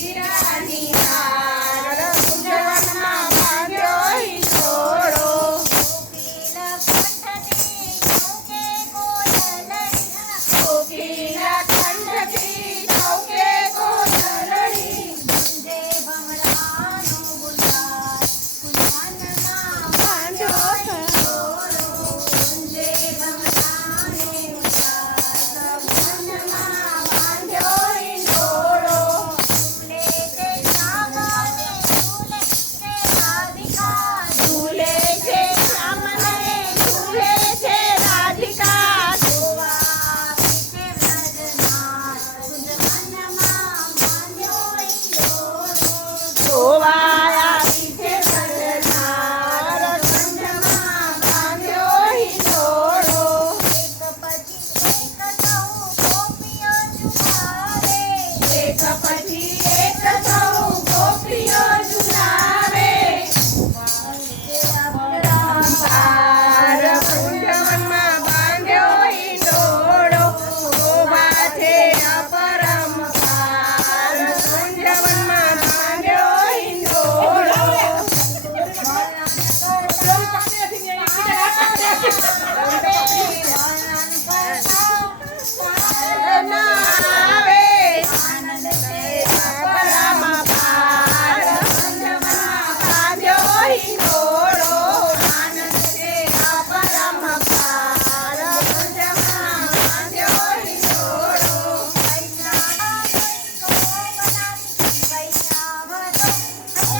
હીરાની હાર કુંજવનમાં બાંધ્યો હિંડોળો. કોકિલા કંઠથી ટહુકે કોયલની. બાંધ્યો ઝૂલે છે સામને ઝૂલે છે રાધિકા. જોવા આવી છે વરનાર કુંજમાં બાંધ્યો હિંડોળો. એક પછી